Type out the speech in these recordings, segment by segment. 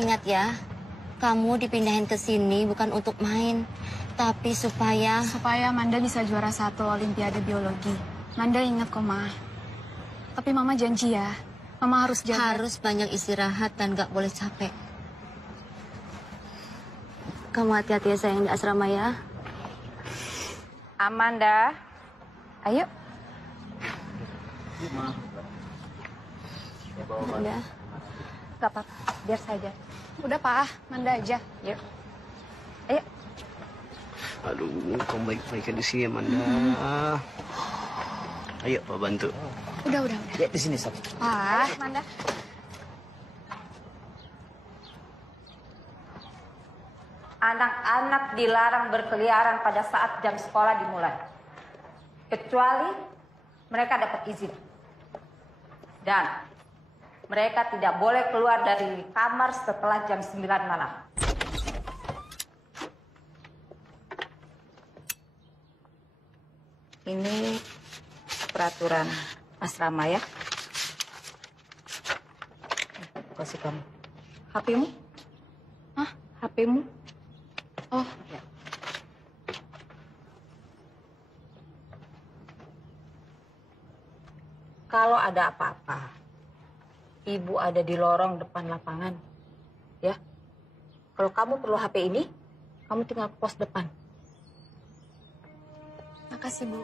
Ingat ya, kamu dipindahin ke sini bukan untuk main, tapi supaya Manda bisa juara 1 Olimpiade Biologi. Manda ingat kok, Ma. Tapi Mama janji ya, Mama harus jaga. Harus banyak istirahat dan gak boleh capek. Kamu hati-hati ya sayang di asrama ya. Amanda, ayo. Udah. Gak apa-apa, biar saja. Udah, Pak. Manda aja. Yuk. Ayo. Aduh, kamu baik-baik di sini, Amanda. Ayo, Pak bantu. Udah. Ya, di sini, Sob. Pak. Amanda. Anak-anak dilarang berkeliaran pada saat jam sekolah dimulai. Kecuali mereka dapat izin. Dan mereka tidak boleh keluar dari kamar setelah jam 9 malam. Ini peraturan asrama ya. Kasih kamu. HP-mu? Hah? HP-mu? Oh, Ya. Kalau ada apa-apa, Ibu ada di lorong depan lapangan. Ya. Kalau kamu perlu HP ini, kamu tinggal ke pos depan. makasih, Bu.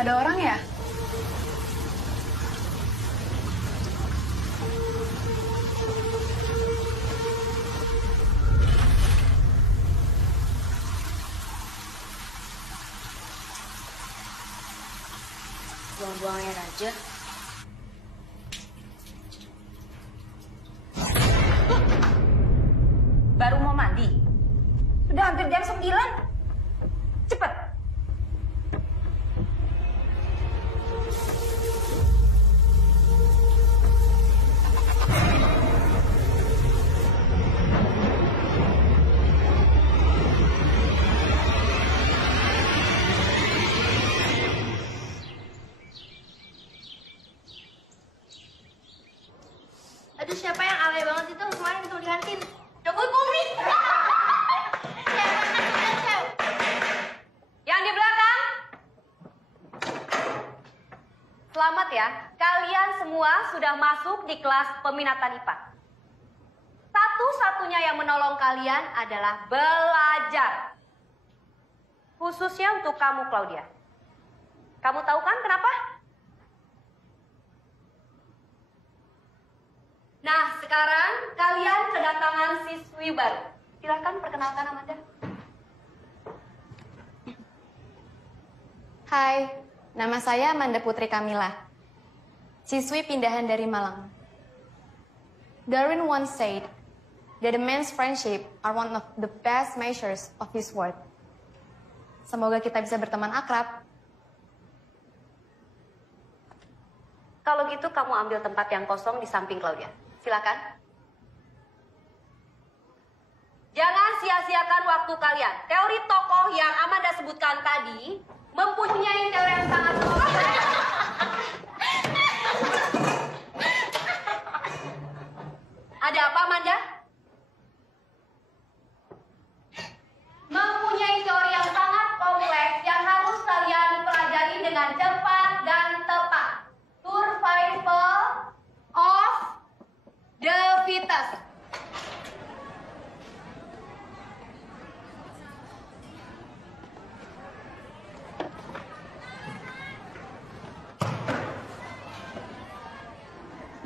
Ada orang ya? Buang-buang air aja. Baru mau mandi? Sudah hampir jam 9. Cepat. Aduh, siapa yang alay banget itu kemarin itu di kantin? Jokowi Bumi. Yang di belakang. Selamat ya. Kali kalian semua sudah masuk di kelas peminatan IPA. Satu-satunya yang menolong kalian adalah belajar. Khususnya untuk kamu, Claudia. Kamu tahu kan kenapa? Nah, sekarang kalian kedatangan siswi baru. Silakan perkenalkan Amanda. Hai, nama saya Amanda Putri Kamila. Siswi pindahan dari Malang. Darwin once said that a man's friendship are one of the best measures of his worth. Semoga kita bisa berteman akrab. Kalau gitu kamu ambil tempat yang kosong di samping Claudia. Silakan. Jangan sia-siakan waktu kalian. Teori tokoh yang Amanda sebutkan tadi mempunyai teori yang sangat kompleks. Ada apa, Amanda? Mempunyai teori yang sangat kompleks yang harus kalian pelajari dengan cepat dan tepat. Survival of the fittest.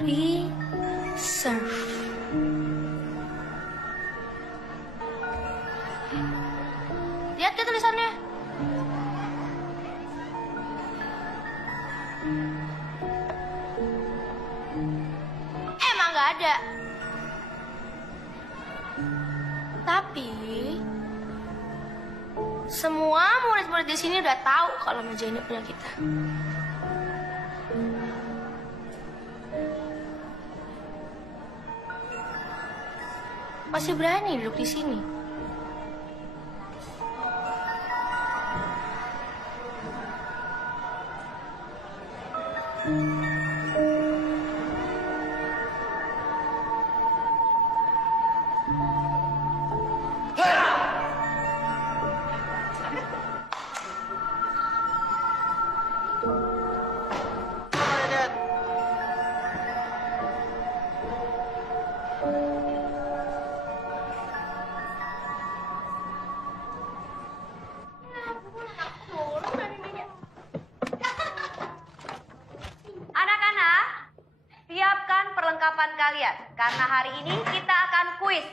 Reserve. Lihat deh tulisannya. Emang nggak ada. Tapi semua murid-murid di sini udah tahu kalau meja ini punya kita. Masih berani duduk di sini. Anak-anak, siapkan perlengkapan kalian. Karena hari ini kita akan kuis.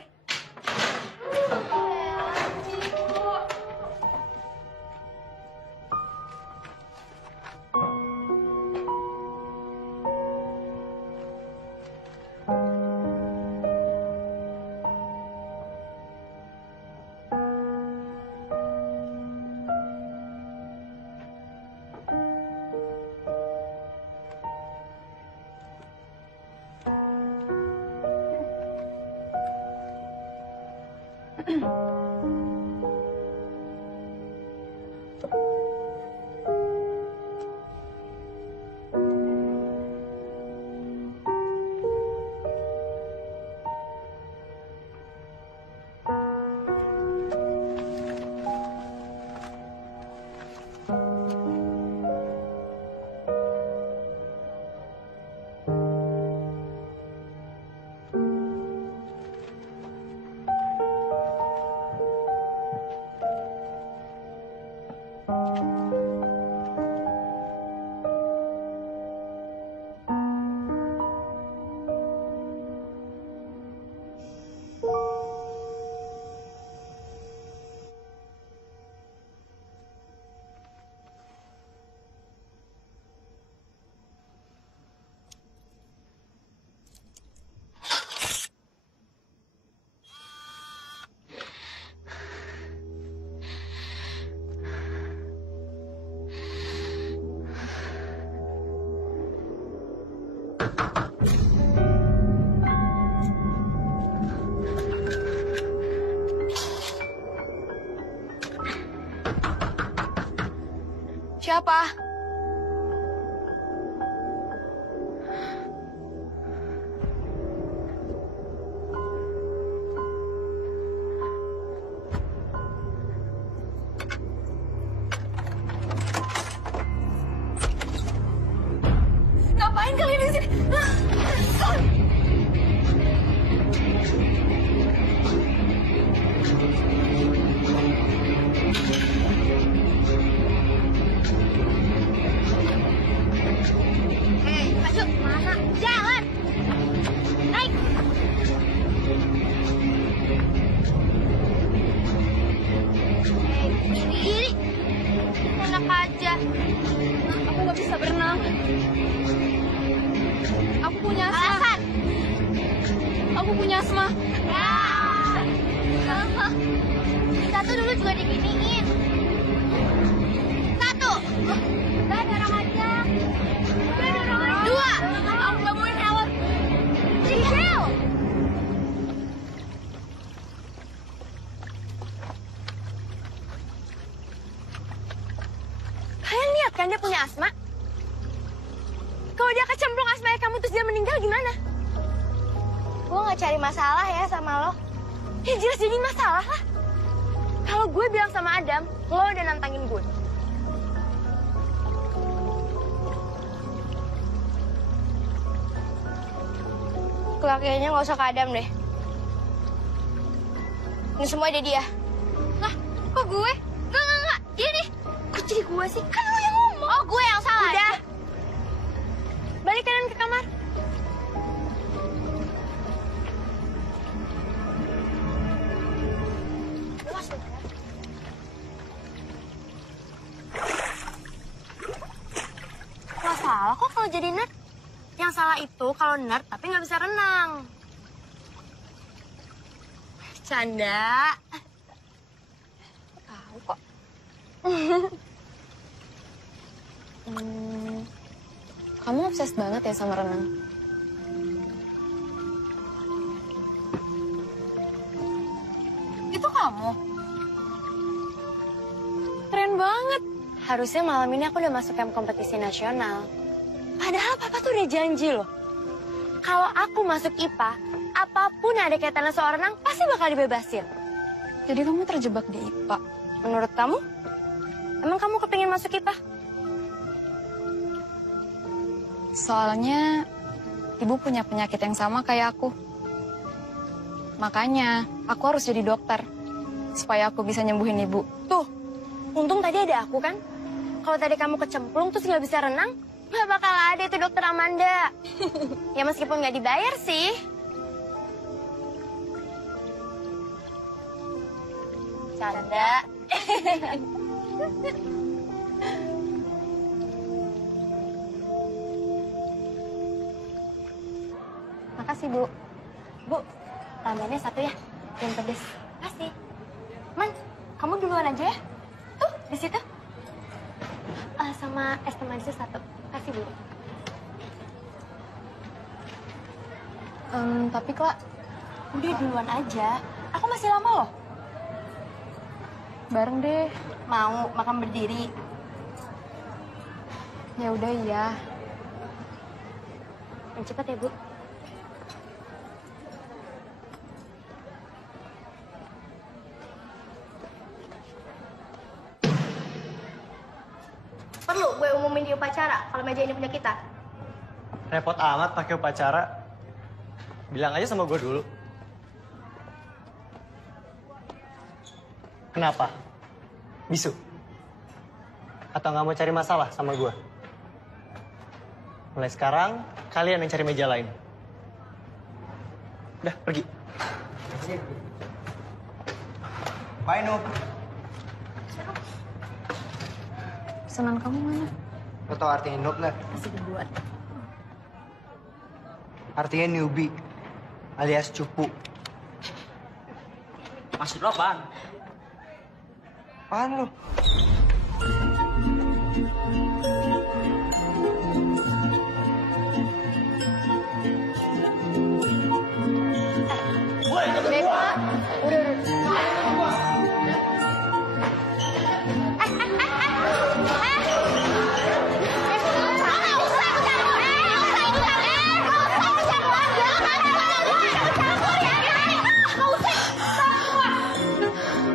Siapa? Ngapain kalian Asma. Ya. Satu dulu juga diginiin. Satu. Udah dorong aja. Dua. Aku bangunin Helen. Cicil. Kalian lihat kan dia punya asma? Kalau dia kecemplung asmanya kamu terus dia meninggal gimana? Gue nggak cari masalah ya sama lo. Ya jelas jadi masalah lah. Kalau gue bilang sama Adam, lo udah nantangin gue. Kayaknya nggak usah ke Adam deh. Ini semua ada dia. Lah, kok gue? Enggak. Dia nih. Kok jadi gue sih? Kan lo yang ngomong. Oh, gue yang salah. Udah. Balik kalian ke kamar. Gak salah kok kalau jadi nerd. Yang salah itu kalau nerd tapi nggak bisa renang. Canda. Tahu kok. Kamu obses banget ya sama renang? Itu kamu? Keren banget. Harusnya malam ini aku udah masuk camp kompetisi nasional. Padahal papa tuh udah janji loh. Kalau aku masuk IPA, apapun yang ada kaitannya soal renang pasti bakal dibebasin. Jadi kamu terjebak di IPA. Menurut kamu? Emang kamu kepingin masuk IPA? Soalnya ibu punya penyakit yang sama kayak aku. Makanya aku harus jadi dokter. Supaya aku bisa nyembuhin ibu. Tuh, untung tadi ada aku kan? Kalau tadi kamu kecemplung terus nggak bisa renang, nggak bakal ada itu dokter Amanda. Ya meskipun nggak dibayar sih. Canda. Makasih, Bu. Bu, tambahannya satu ya, yang pedes. Kasih. Man, kamu duluan aja ya. Tuh, di situ. Sama es teh manisnya satu. Kasih, Bu. Tapi Kak, Udah duluan aja. Aku masih lama loh. bareng deh. Mau makan berdiri. Ya udah iya. Yang cepat ya, Bu. Perlu gue umumin di upacara kalau meja ini punya kita. Repot amat pakai upacara. Bilang aja sama gue dulu. Kenapa? Bisu? Atau nggak mau cari masalah sama gue? Mulai sekarang, kalian yang cari meja lain. Udah, pergi. Bye, Noob. Pesanan kamu mana? Lo tau artinya noob nggak? Masih dibuat. Artinya newbie, alias cupu. Maksud lo apaan? Apaan lo?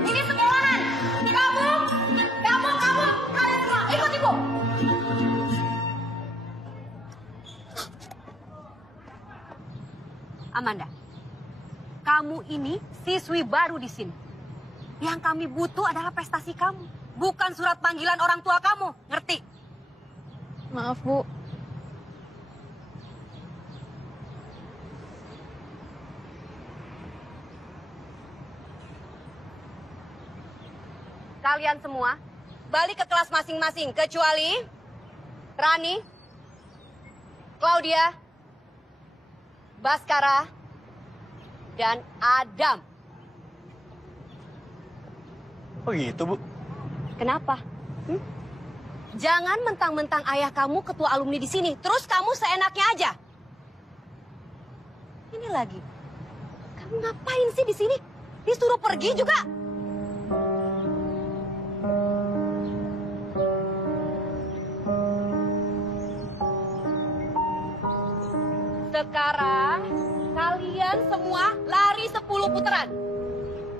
Ini sekolahan. Kamu, kalian semua ikut ibu. Amanda, kamu ini siswi baru di sini. Yang kami butuh adalah prestasi kamu, bukan surat panggilan orang tua kamu. Ngerti? Maaf, Bu. Kalian semua balik ke kelas masing-masing, kecuali Rani, Claudia, Baskara, dan Adam. Oh gitu, Bu? Kenapa? Jangan mentang-mentang ayah kamu ketua alumni di sini, terus kamu seenaknya aja. Ini lagi, kamu ngapain sih di sini? Disuruh pergi juga. Sekarang kalian semua lari 10 putaran.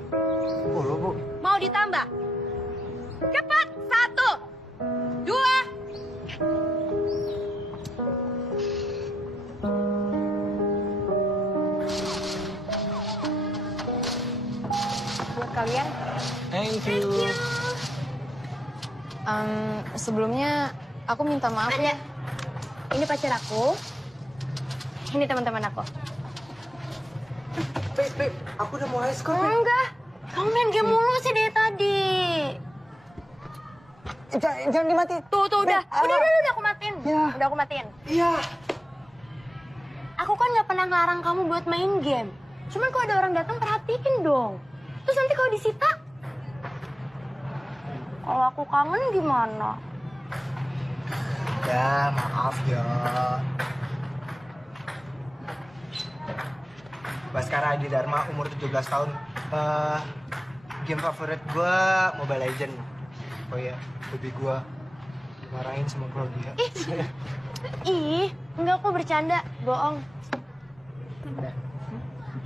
10, Bu. Mau ditambah? Cepat, 1, 2. Buat kalian. Thank you. Sebelumnya aku minta maaf ya. Ini pacar aku. Ini teman-teman aku. Babe, aku udah mau ice cream. Enggak. Kamu main game mulu sih dari tadi. Jangan dimatiin. Tuh, udah. Udah aku matiin. Ya. Udah aku matiin. Iya. Aku kan nggak pernah ngelarang kamu buat main game. Cuman kalau ada orang datang perhatiin dong. Terus nanti kalau disita, kalau aku kangen gimana? Ya, maaf ya. Baskara Adi Dharma, umur 17 tahun. Game favorit gue Mobile Legend. Oh ya, hobi gue dimarahin sama Claudia. Ih, enggak, aku bercanda, bohong.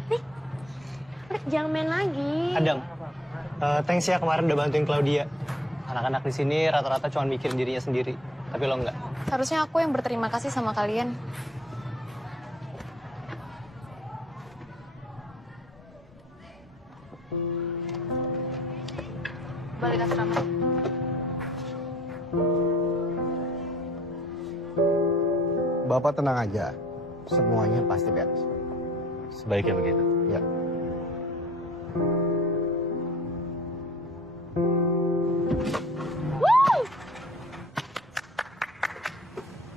Nih, jangan main lagi. Adam, thanks ya kemarin udah bantuin Claudia. Anak-anak di sini rata-rata cuma mikirin dirinya sendiri, tapi lo enggak. Harusnya aku yang berterima kasih sama kalian. Balik asrama. Bapak tenang aja, semuanya pasti beres. Sebaiknya begitu. Ya.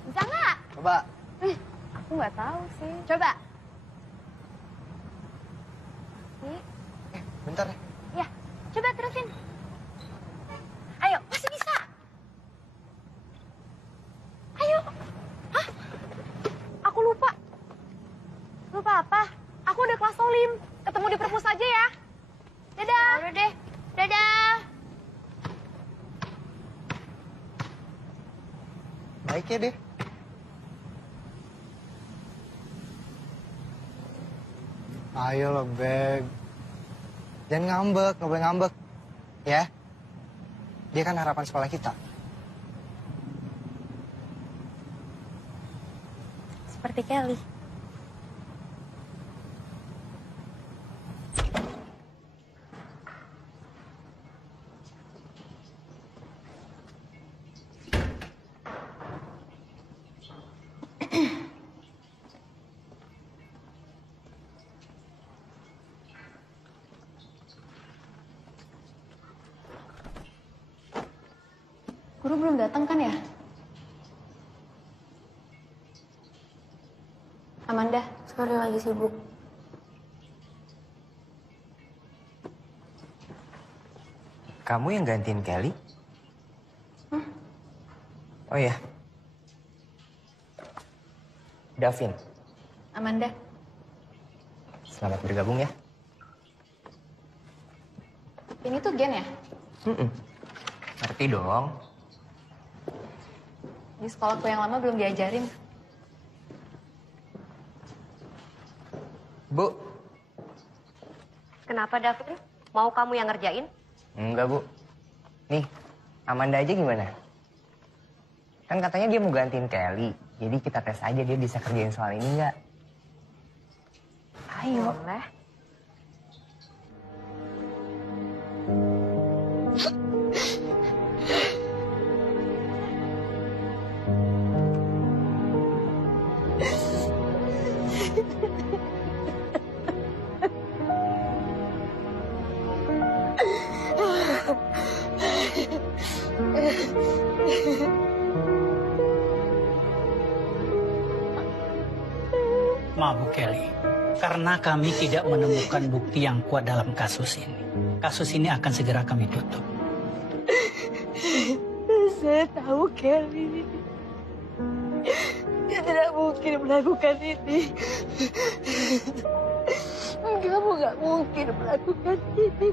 Bisa nggak? Coba. Aku nggak tahu sih. Coba. Nih. Bentar ya. Ya, coba terusin. Ayo, masih bisa. Ayo. Hah? Aku lupa. Lupa apa? Aku udah kelas Olim. Ketemu di perpus aja ya. Dadah. Udah deh. Dadah. Baik ya deh. Ayo lo, Beb. Jangan ngambek, nggak boleh ngambek. Ya? Dia kan harapan sekolah kita. Seperti Kelly. Guru belum datang kan ya? Amanda, Sorry, lagi sibuk. Kamu yang gantiin Kelly? Oh iya. Davin, Amanda. selamat bergabung ya. Ini tuh Gen ya? Ngerti dong. Di sekolahku yang lama belum diajarin. Bu. Kenapa, Davin? Mau kamu yang ngerjain? Enggak, Bu. Nih, Amanda aja gimana? Kan katanya dia mau gantiin Kelly. Jadi kita tes aja dia bisa kerjain soal ini nggak? Ayo. Boleh. Maaf, Bu Kelly. Karena kami tidak menemukan bukti yang kuat dalam kasus ini. Kasus ini akan segera kami tutup. Saya tahu Kelly. Dia tidak mungkin melakukan ini. Kamu nggak mungkin melakukan ini.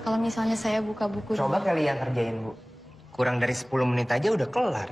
Kalau misalnya saya buka buku Coba dulu. kali yang kerjain, Bu. Kurang dari 10 menit aja udah kelar.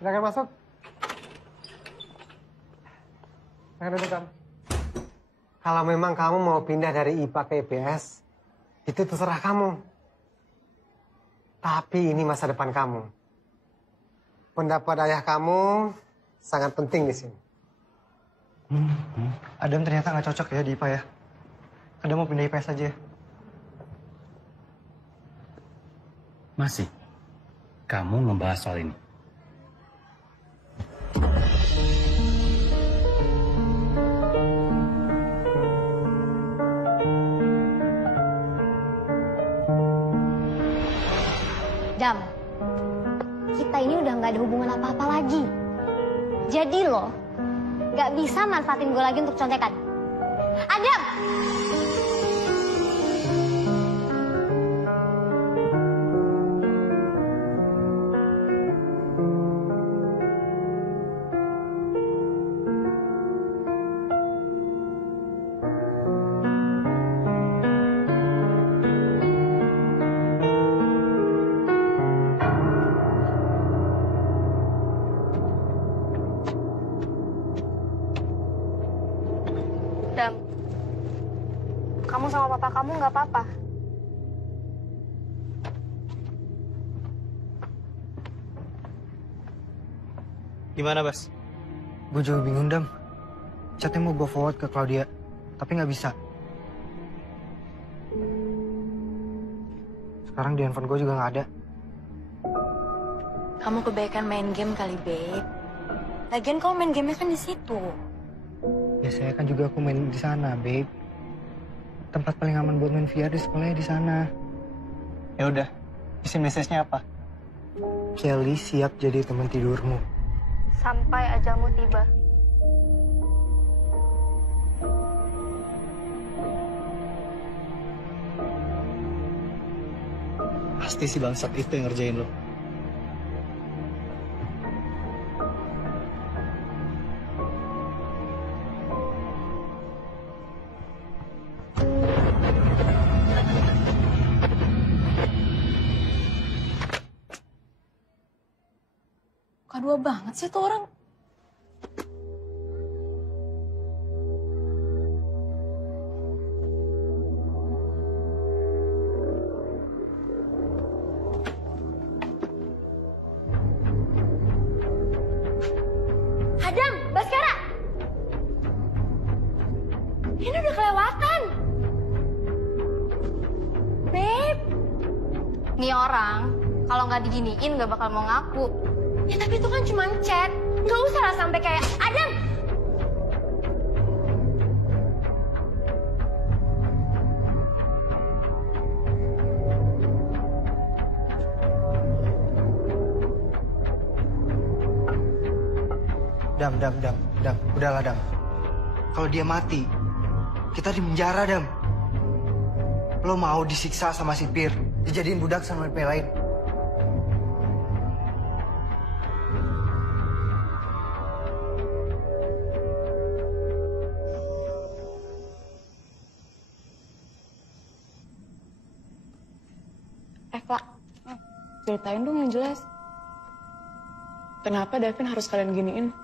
Silakan masuk. Silakan duduk, Kam. Kalau memang kamu mau pindah dari IPA ke IPS, itu terserah kamu. Tapi ini masa depan kamu. Pendapat ayah kamu sangat penting di sini. Adam ternyata nggak cocok ya di IPA ya. Adam mau pindah IPS aja. Masih? Kamu membahas soal ini? Dam, kita ini udah nggak ada hubungan apa-apa lagi. Jadi lo nggak bisa manfaatin gue lagi untuk contekan. Adam! Dam, kamu sama papa kamu nggak apa-apa. Gimana, Bas? Gue juga bingung, Dam. Chatnya mau gue forward ke Claudia, tapi nggak bisa. Sekarang di handphone gue juga nggak ada. Kamu kebaikan main game kali, Babe. Lagian kamu main gamenya kan di situ. Biasanya kan juga aku main di sana, babe. Tempat paling aman buat main VR di sekolahnya di sana. Ya udah, isi message-nya apa? Kelly siap jadi teman tidurmu. Sampai ajalmu tiba. Pasti si bangsat itu yang ngerjain lo. Kedua banget sih tuh orang. Adam, Baskara! Ini udah kelewatan. Babe. Nih orang, kalau nggak diginiin nggak bakal mau ngaku. Ya tapi itu kan cuma chat. Nggak usah lah sampai kayak, Adam! Dam. Udahlah, Dam. Kalau dia mati, kita di penjara, Dam. Lo mau disiksa sama si Pir, dijadiin budak sama DP lain. Kak, ceritain dong yang jelas. Kenapa Davin harus kalian giniin?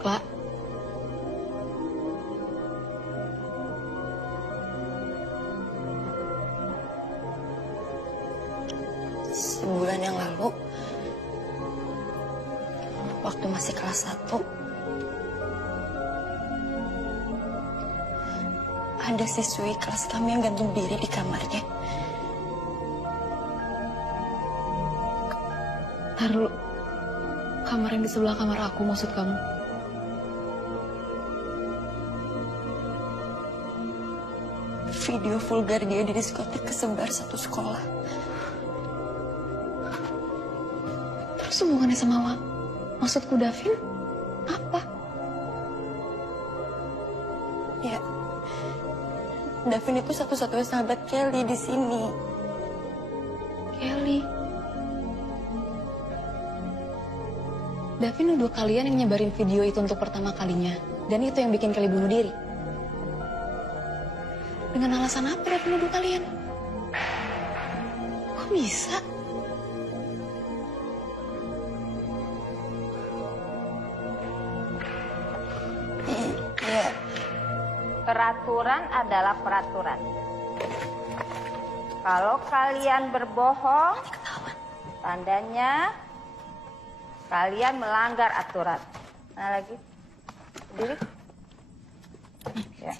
Kak, sebulan yang lalu, waktu masih kelas 1, ada siswi kelas kami yang gantung diri di kamarnya. taruh kamar yang di sebelah kamar aku maksud kamu? Video vulgar dia di diskotik kesebar satu sekolah. Terus hubungannya sama maksudku Davin apa? Ya, Davin itu satu-satunya sahabat Kelly di sini. Kelly. Davin nuduh kalian yang nyebarin video itu untuk pertama kalinya. Dan itu yang bikin Kelly bunuh diri. Dengan alasan apa Davin nuduh kalian? Kok bisa? Iya. Peraturan adalah peraturan. Kalau kalian berbohong, tandanya kalian melanggar aturan. Mana lagi? Berdiri. Ya.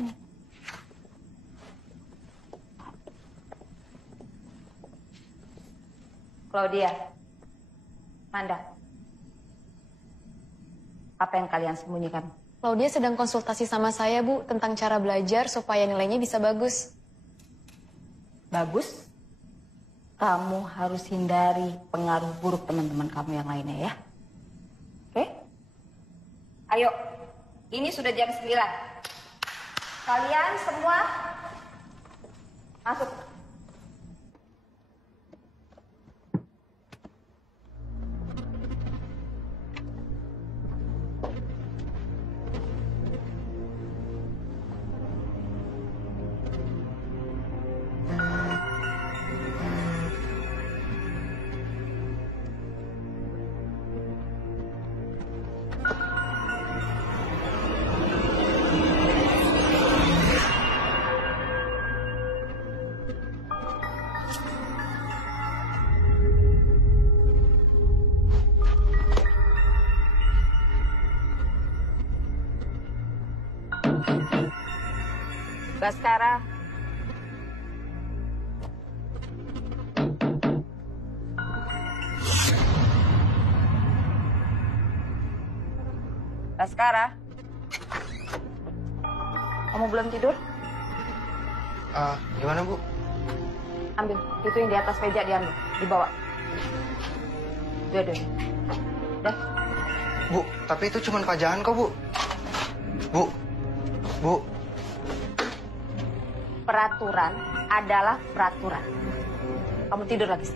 Claudia, Manda, apa yang kalian sembunyikan? Claudia sedang konsultasi sama saya, Bu, tentang cara belajar supaya nilainya bisa bagus. Bagus? Kamu harus hindari pengaruh buruk teman-teman kamu yang lainnya ya. Oke? Ayo, ini sudah jam 9. Kalian semua masuk. Baskara. Baskara. Kamu belum tidur? Gimana, Bu? Ambil, itu yang di atas meja diambil, dibawa. Udah. Bu, tapi itu cuma pajangan kok, Bu. Bu. Peraturan adalah peraturan. Kamu tidur lagi.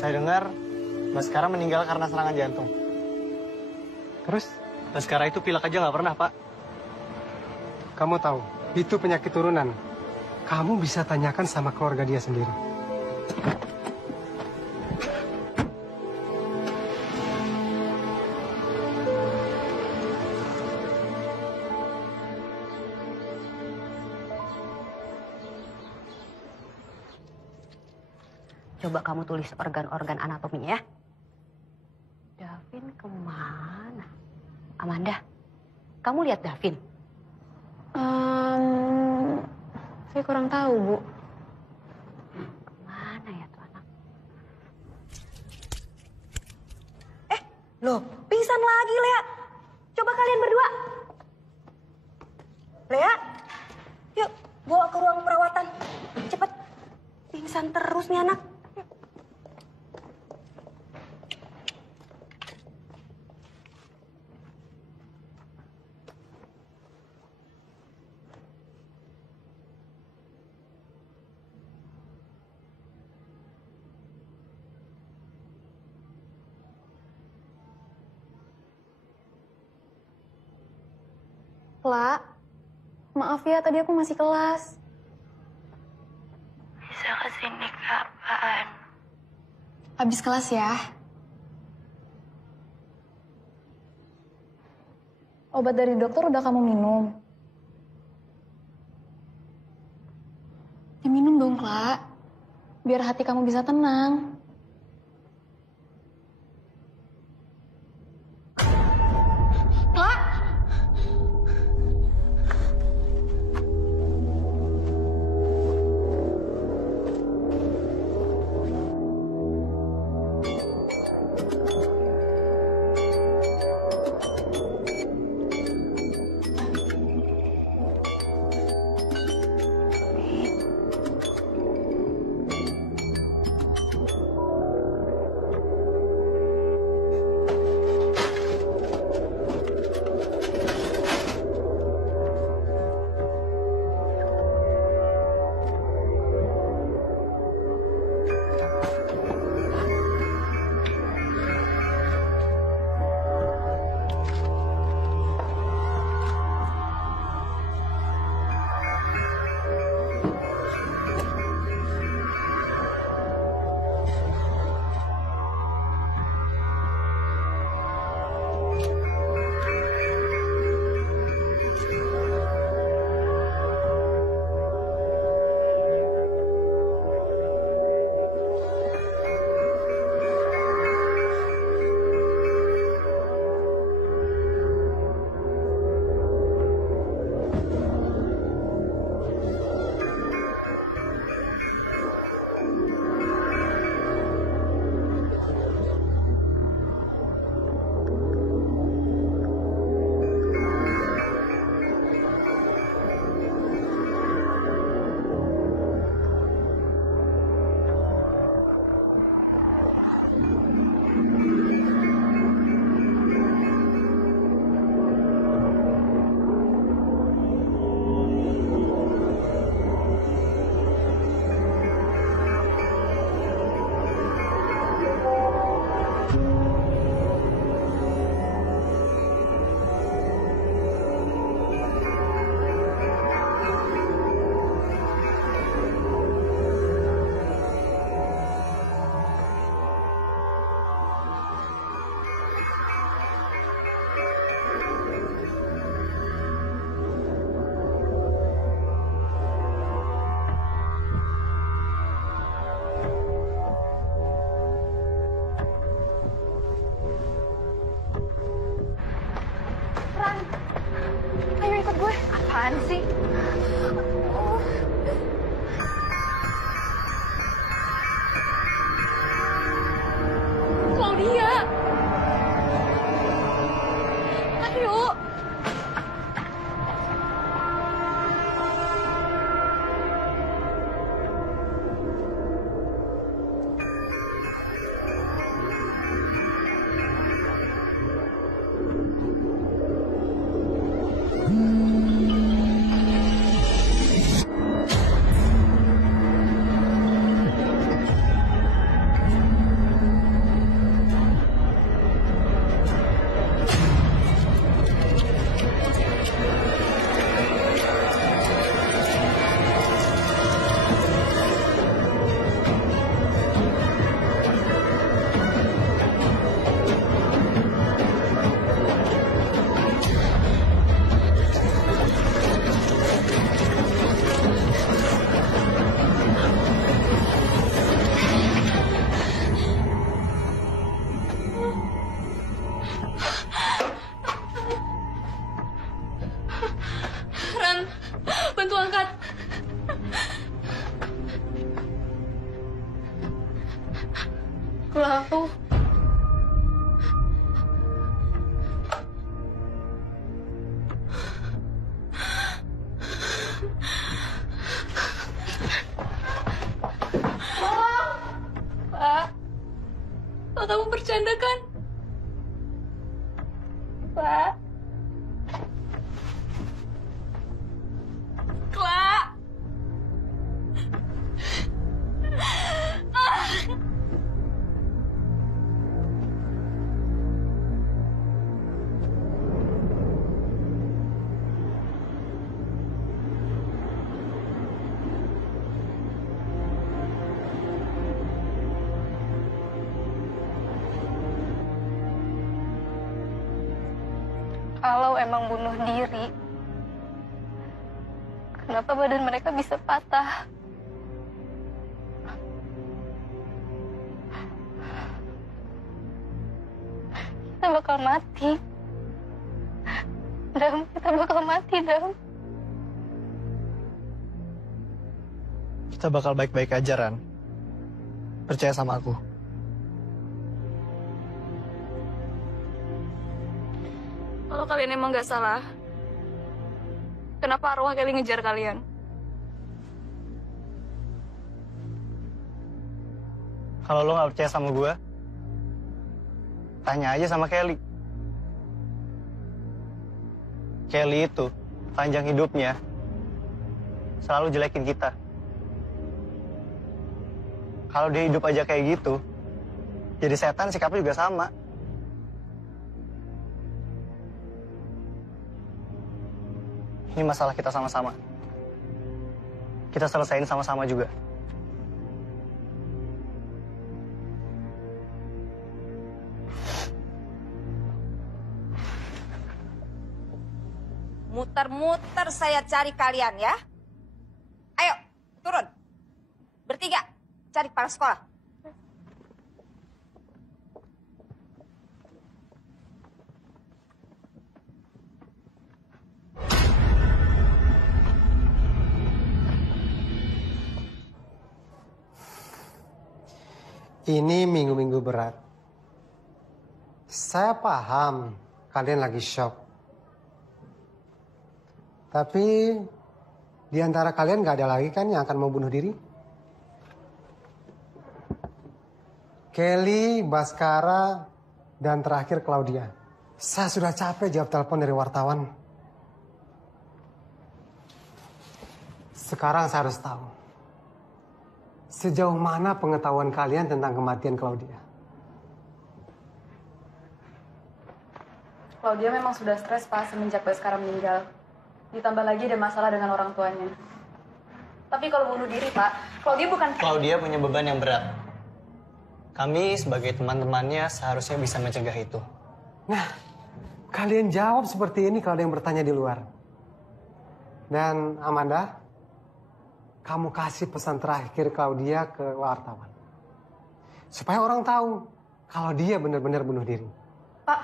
Saya dengar Baskara meninggal karena serangan jantung. Terus? Baskara itu pilek aja nggak pernah, Pak. Kamu tahu, itu penyakit turunan. Kamu bisa tanyakan sama keluarga dia sendiri. Coba kamu tulis organ-organ anatominya ya. Davin kemana? Amanda, kamu lihat Davin? Saya kurang tahu, Bu. Kemana ya tuh anak? Loh, pingsan lagi, Lea. Coba kalian berdua. Lea, yuk bawa ke ruang perawatan. Cepet. Pingsan terus nih anak. Pla, maaf ya tadi aku masih kelas. Bisa kesini kapan? Habis kelas ya. Obat dari dokter udah kamu minum? Ya minum dong, Kla. Biar hati kamu bisa tenang. Kla! apaan sih? Claudia. Ayo. Ran, bantu angkat. Clau. Pak, kamu bercanda kan? Pak. Kla. Kalau emang bunuh diri, kenapa badan mereka bisa patah? Kita bakal mati. Dam, kita bakal mati, Dam. Kita bakal baik-baik aja, Ran. Percaya sama aku. Kalau kalian emang gak salah, kenapa arwah Kelly ngejar kalian? Kalau lo gak percaya sama gue, tanya aja sama Kelly. Kelly itu, panjang hidupnya, selalu jelekin kita. Kalau dia hidup aja kayak gitu, jadi setan sikapnya juga sama. Ini masalah kita sama-sama. Kita selesain sama-sama juga. Muter-muter saya cari kalian ya. Ayo, turun. Bertiga, cari kepala sekolah. Ini minggu-minggu berat. Saya paham kalian lagi shock. Tapi di antara kalian gak ada lagi kan yang akan mau bunuh diri? Kelly, Baskara, dan terakhir Claudia. Saya sudah capek jawab telepon dari wartawan. Sekarang saya harus tahu. Sejauh mana pengetahuan kalian tentang kematian Claudia? Claudia memang sudah stres, Pak, semenjak Baskara meninggal. Ditambah lagi ada masalah dengan orang tuanya. Tapi kalau bunuh diri, Pak, Claudia bukan... Claudia punya beban yang berat. Kami sebagai teman-temannya seharusnya bisa mencegah itu. Nah, kalian jawab seperti ini kalau ada yang bertanya di luar. Dan Amanda, kamu kasih pesan terakhir Claudia ke wartawan. Supaya orang tahu kalau dia benar-benar bunuh diri. Pak,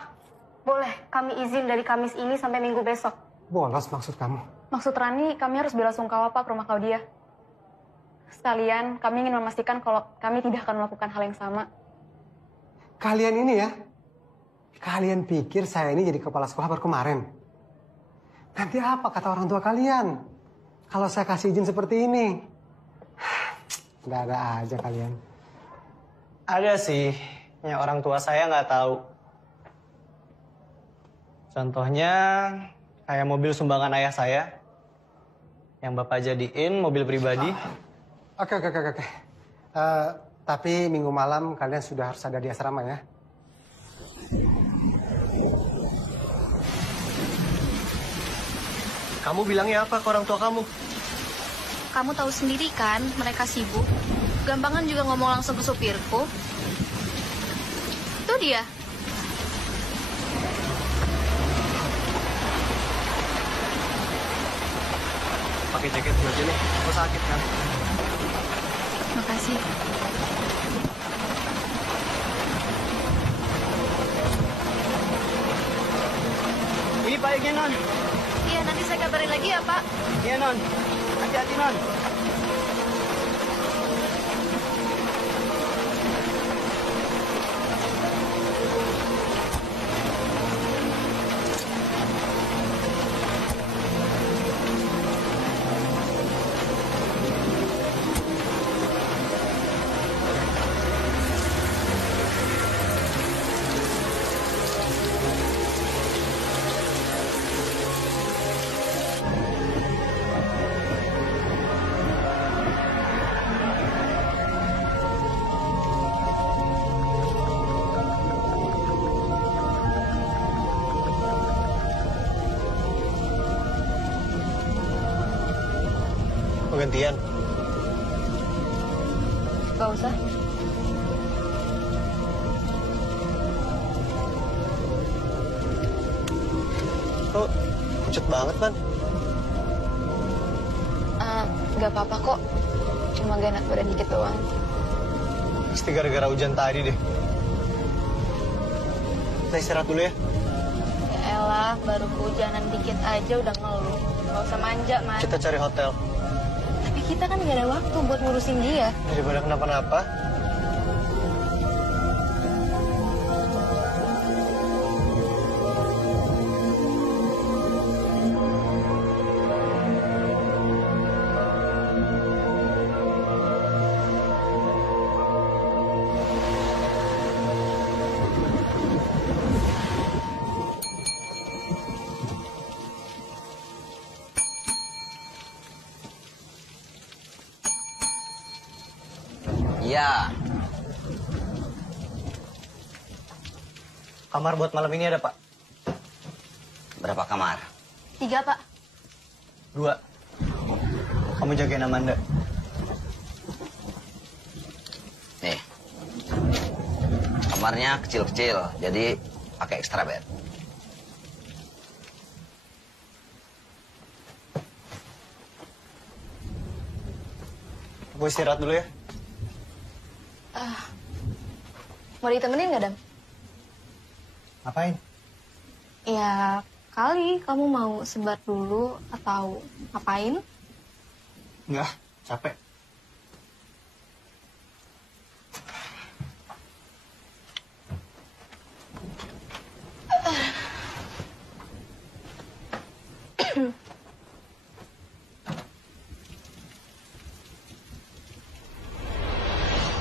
boleh kami izin dari Kamis ini sampai Minggu besok? Bolos maksud kamu? Maksud Rani, kami harus bela sungkawa Pak ke rumah Claudia. Sekalian, kami ingin memastikan kalau kami tidak akan melakukan hal yang sama. Kalian ini ya, kalian pikir saya ini jadi kepala sekolah baru kemarin? Nanti apa kata orang tua kalian kalau saya kasih izin seperti ini? Nggak ada aja kalian. Ada sih, yang orang tua saya nggak tahu. Contohnya, kayak mobil sumbangan ayah saya, yang Bapak jadiin mobil pribadi. Oke. Tapi minggu malam kalian sudah harus ada di asrama ya. Kamu bilangnya apa ke orang tua kamu? Kamu tahu sendiri kan, mereka sibuk. Gampangan juga ngomong langsung ke supirku. Itu dia. Pakai jaket gue aja nih, gue sakit kan? Makasih. Ini baiknya, Non. Iya, nanti saya kabarin lagi ya, Pak. Iya, Non. Hati-hati, Non. Gantian. Gak usah. Kok pucet banget, Man? Gak apa-apa kok. Cuma gak enak badan dikit doang. Pasti gara-gara hujan tadi deh. Kita istirahat dulu ya. Ya elah, baru kehujanan dikit aja udah ngeluh. Gak usah manja, Man. Kita cari hotel. Tapi kita kan gak ada waktu buat ngurusin dia. Daripada kenapa-napa. Iya. Kamar buat malam ini ada, Pak. Berapa kamar? 3, Pak. 2. Kamu jagain Amanda. Nih. Kamarnya kecil-kecil, jadi pakai extra bed. Aku istirahat dulu ya. Mau ditemenin gak, Dam? Ngapain? Ya, kali kamu mau sebat dulu atau ngapain? Enggak, capek.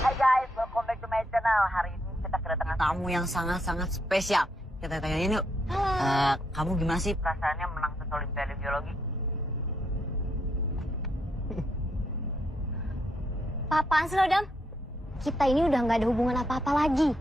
Hai guys, welcome back to my channel. Hari ini kita kedatangan tamu yang sangat-sangat spesial. Kita tanyain yuk. Kamu gimana sih perasaannya menang tes Olimpiade Biologi? Apaan sih lo, Dam? Kita ini udah nggak ada hubungan apa-apa lagi.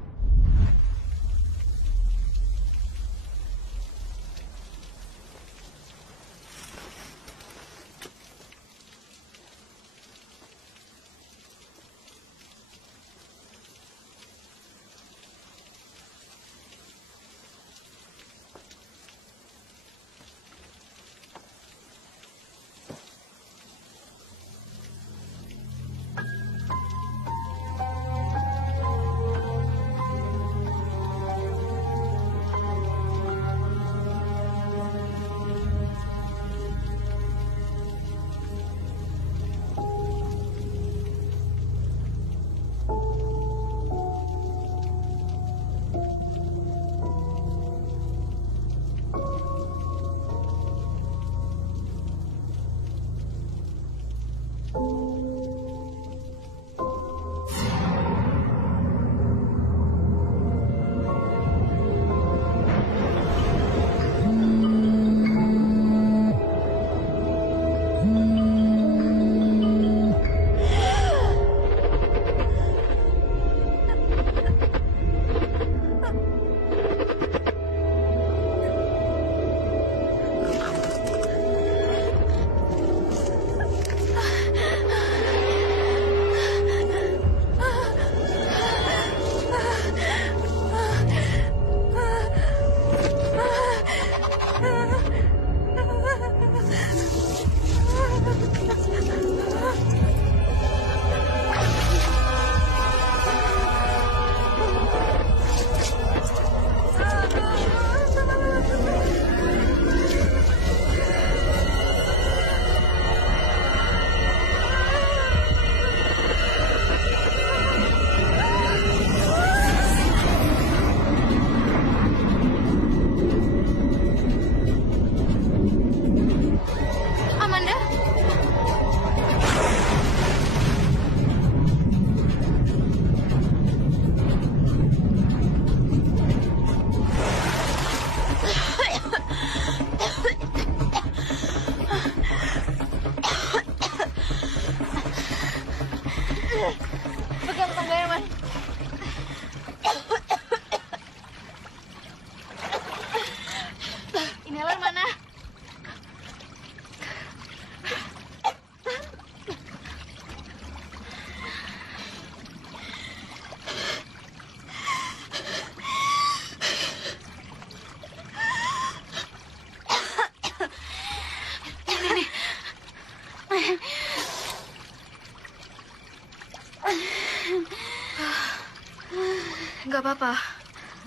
Gak apa-apa.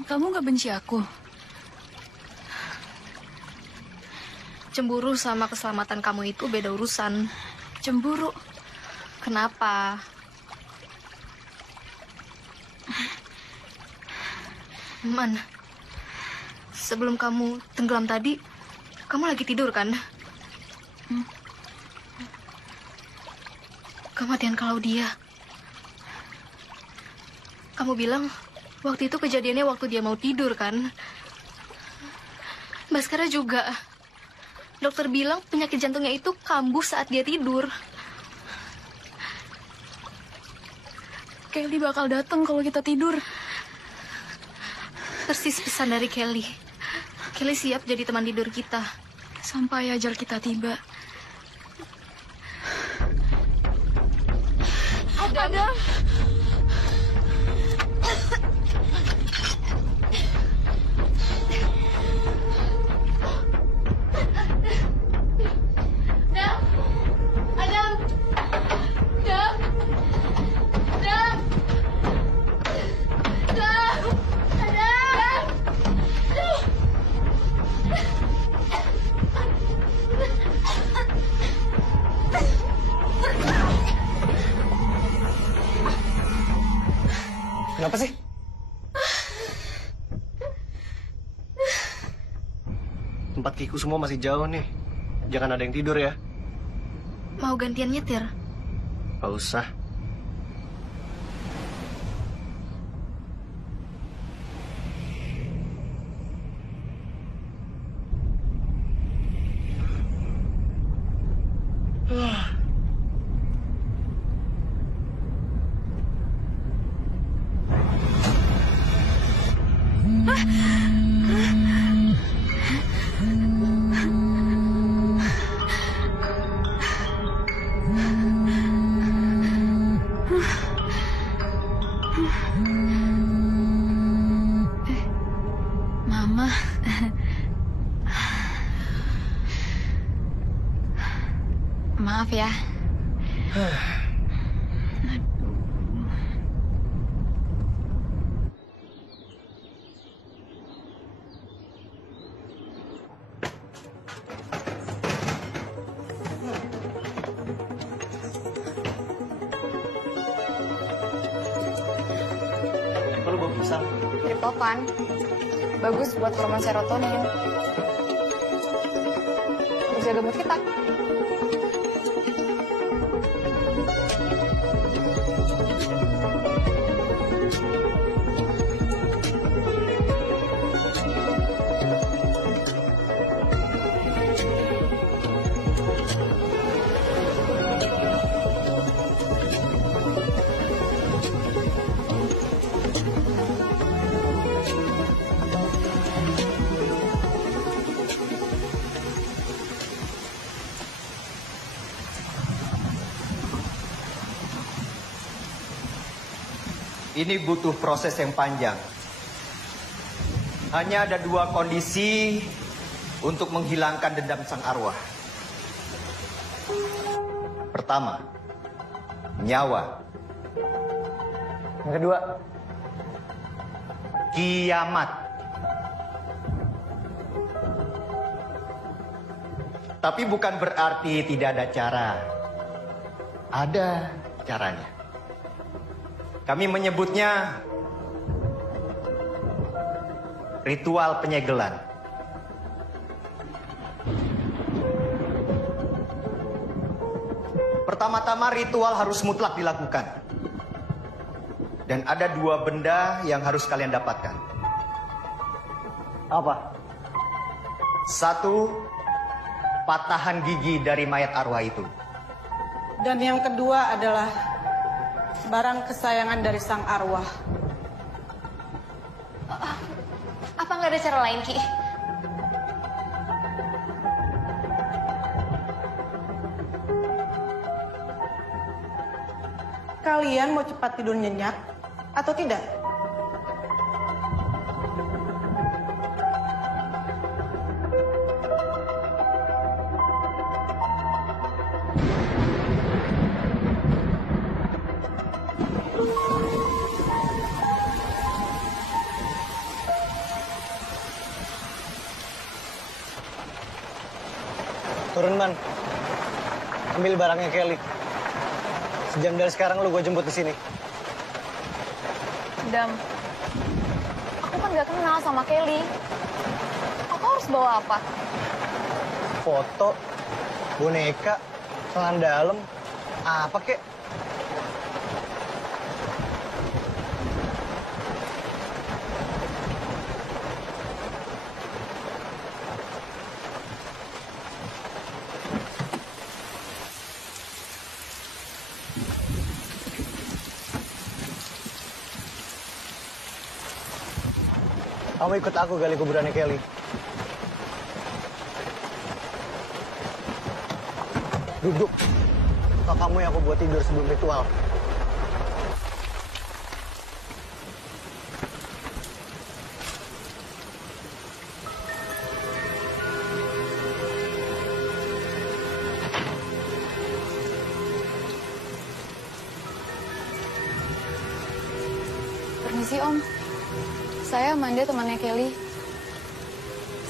Kamu gak benci aku? Cemburu sama keselamatan kamu itu beda urusan. Cemburu? Kenapa? Man, sebelum kamu tenggelam tadi, kamu lagi tidur kan? Kematian Claudia. Kamu bilang waktu itu kejadiannya waktu dia mau tidur kan? Baskara juga. Dokter bilang penyakit jantungnya itu kambuh saat dia tidur. Kelly bakal datang kalau kita tidur. Persis pesan dari Kelly. Kelly siap jadi teman tidur kita. Sampai ajal kita tiba. Adam. Kenapa sih? Tempat Kiku semua masih jauh nih. Jangan ada yang tidur ya. Mau gantian nyetir? Gak usah. Mama. Maaf ya. Kalau bawa pisang. Triptofan. Bagus buat hormon serotonin. Untuk jaga mood kita. Ini butuh proses yang panjang. Hanya ada 2 kondisi untuk menghilangkan dendam sang arwah. Pertama, nyawa. Yang kedua, kiamat. Tapi bukan berarti tidak ada cara. Ada caranya. Kami menyebutnya ritual penyegelan. Pertama-tama ritual harus mutlak dilakukan. Dan ada 2 benda yang harus kalian dapatkan. apa? 1, patahan gigi dari mayat arwah itu. Dan yang kedua adalah barang kesayangan dari sang arwah. Apa nggak ada cara lain, Ki? Kalian mau cepat tidur nyenyak atau tidak? Turun, Man. Ambil barangnya Kelly. Sejam dari sekarang lu gue jemput di sini. Dam, aku kan gak kenal sama Kelly. Aku harus bawa apa? Foto, boneka, celana dalam, apa kek? Kamu ikut aku gali kuburannya Kelly. Duduk. Atau kamu yang aku buat tidur sebelum ritual. Permisi, Om. Saya Amanda, temannya Kelly.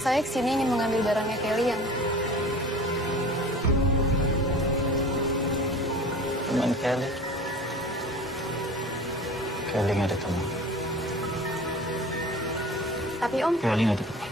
Saya kesini ingin mengambil barangnya Kelly yang... Teman Kelly? Kelly nggak ada teman. Tapi Om... Kelly nggak ada teman.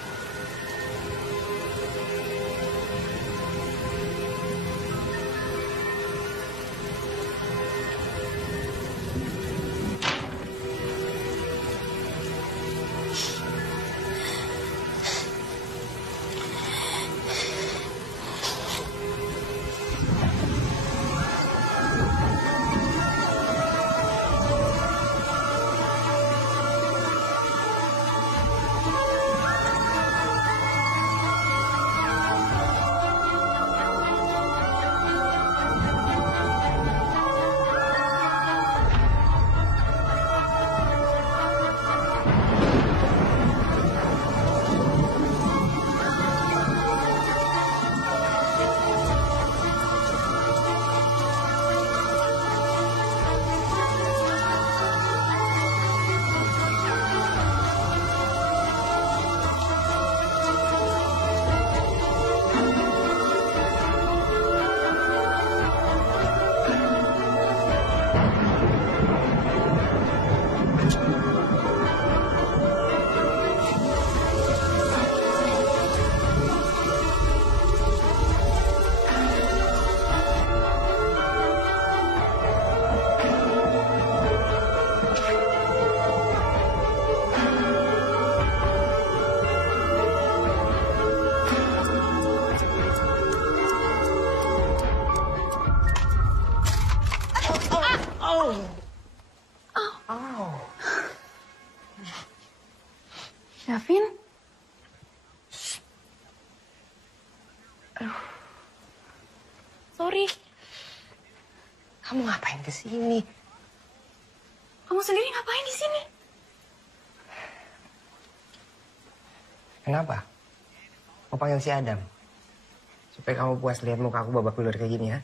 Davin? Aduh. Sorry. Kamu ngapain ke sini? Kamu sendiri ngapain di sini? Kenapa? Mau panggil si Adam? Supaya kamu puas lihat muka aku babak belur kayak gini ya?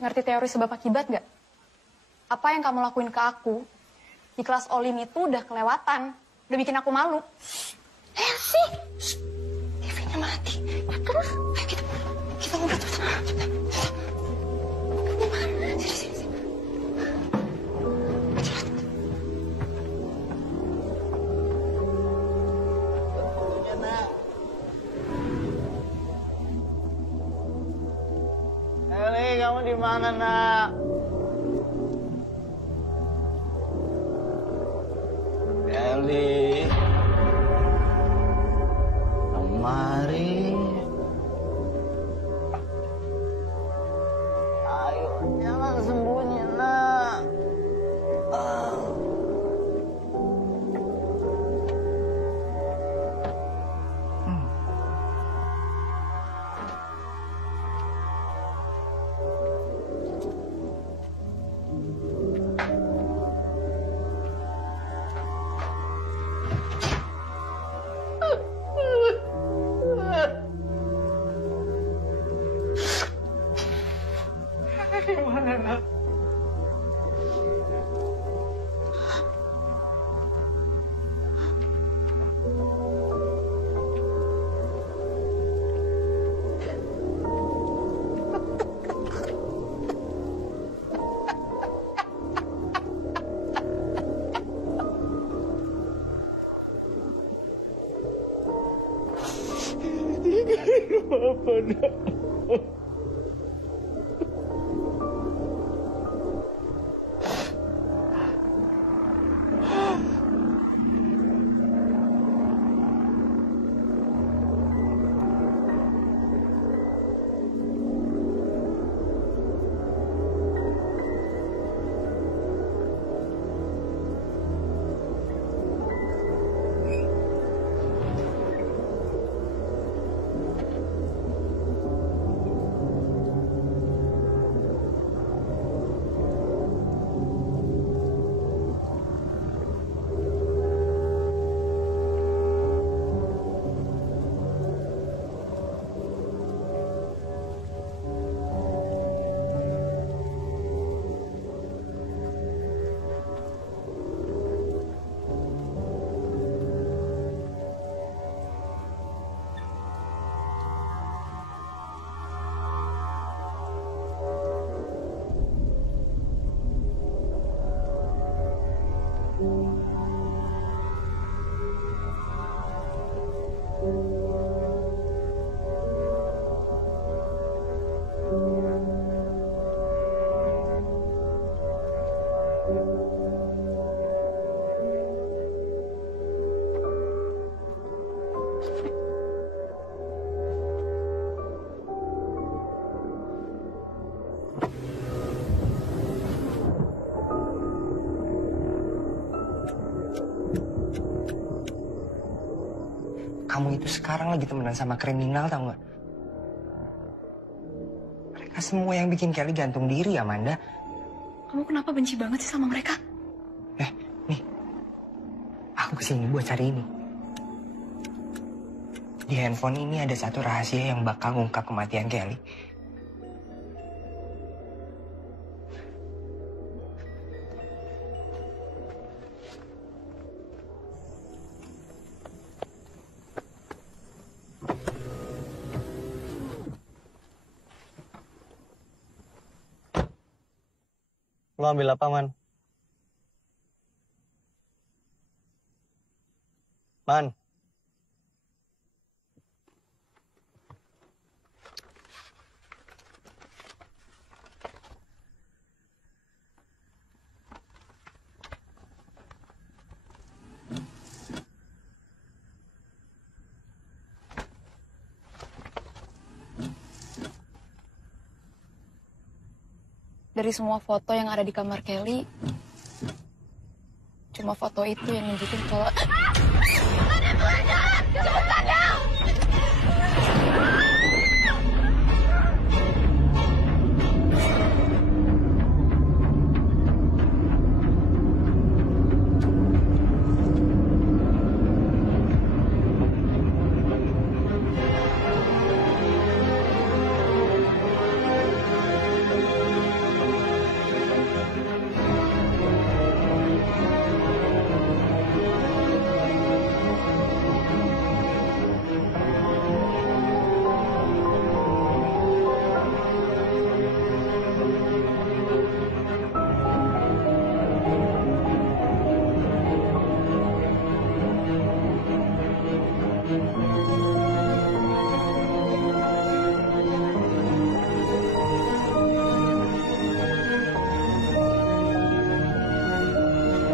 Ngerti teori sebab akibat gak? Apa yang kamu lakuin ke aku di kelas Olim itu udah kelewatan. Udah bikin aku malu. Elsie! TV-nya mati. Terus? Ayo kita ngobrol terus. Cepetan. Kamu mana? Sini. Eli, kamu di mana, Nak? Eli, kemari. Ayo, jangan sembunyi, Nak. apa-apa, nak. Kamu itu sekarang lagi temenan sama kriminal, tau nggak? Mereka semua yang bikin Kelly gantung diri, Amanda. Kamu kenapa benci banget sih sama mereka? Nih, aku kesini buat cari ini. Di handphone ini ada satu rahasia yang bakal ngungkap kematian Kelly. Lo ambil apa, Man? Man? Dari semua foto yang ada di kamar Kelly, cuma foto itu yang nunjukin kalau... Ada penjahat! Cepetan dong!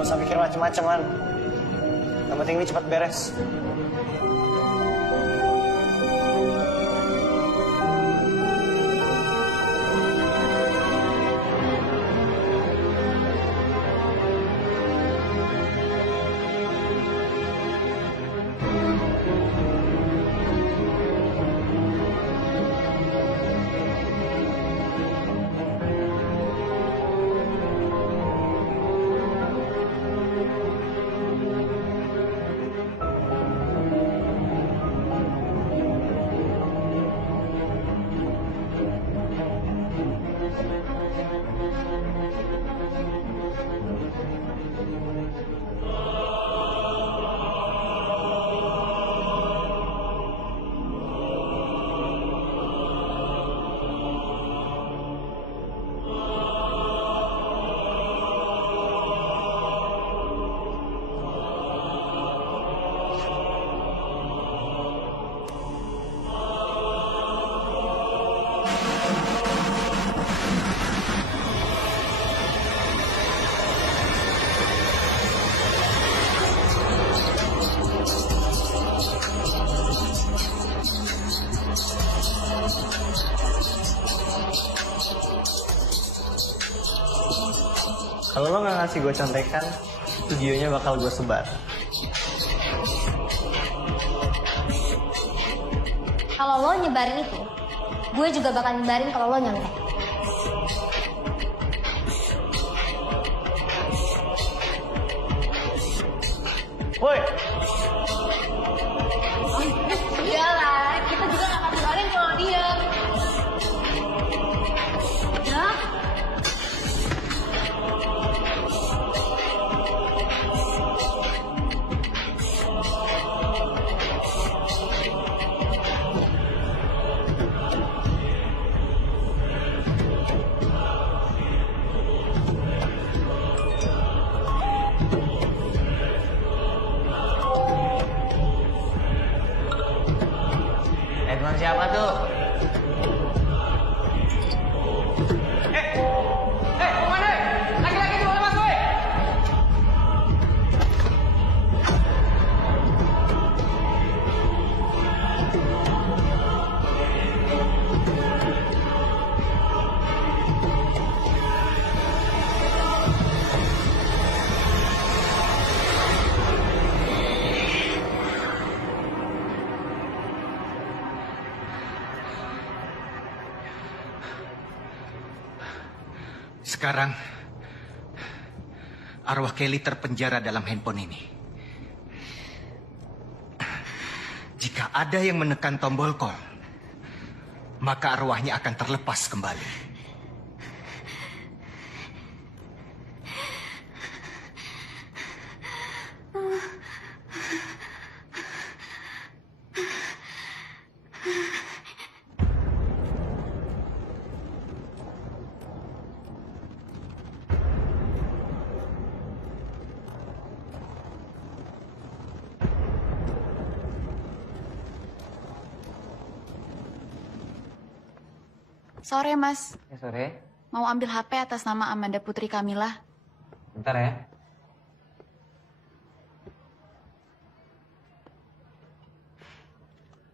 Gak usah mikir macem-macem, Man. Yang penting ini cepat beres. Kalau lo nggak ngasih gue contekan, videonya bakal gue sebar. Kalau lo nyebarin itu, gue juga bakal nyebarin kalau lo nyontek. Woi! Iyalah, kita juga gak akan nyebarin kalau dia. Ya? Edmond siapa tuh? Kemana? Laki-laki di bawah gue. Sekarang, arwah Kelly terpenjara dalam handphone ini. Jika ada yang menekan tombol call, maka arwahnya akan terlepas kembali. Sore, Mas. Ya, sore. Mau ambil HP atas nama Amanda Putri Kamila. Bentar ya.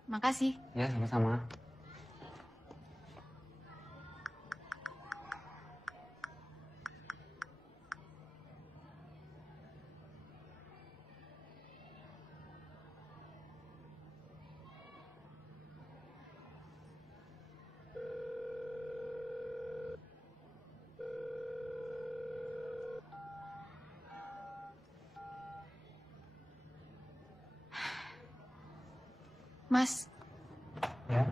Makasih. Ya, sama-sama. Mas, Ya.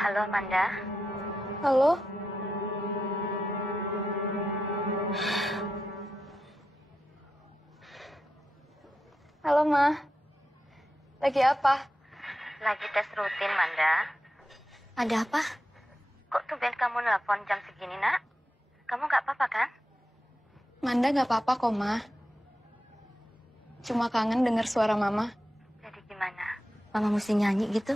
Halo, Amanda. Halo? Halo, Ma. Lagi apa? Lagi tes rutin, Manda. Ada apa? Kok tumben kamu nelpon jam segini, Nak? Kamu nggak apa-apa, kan? Manda nggak apa-apa kok, Ma. Cuma kangen dengar suara Mama. Jadi gimana? Mama mesti nyanyi gitu?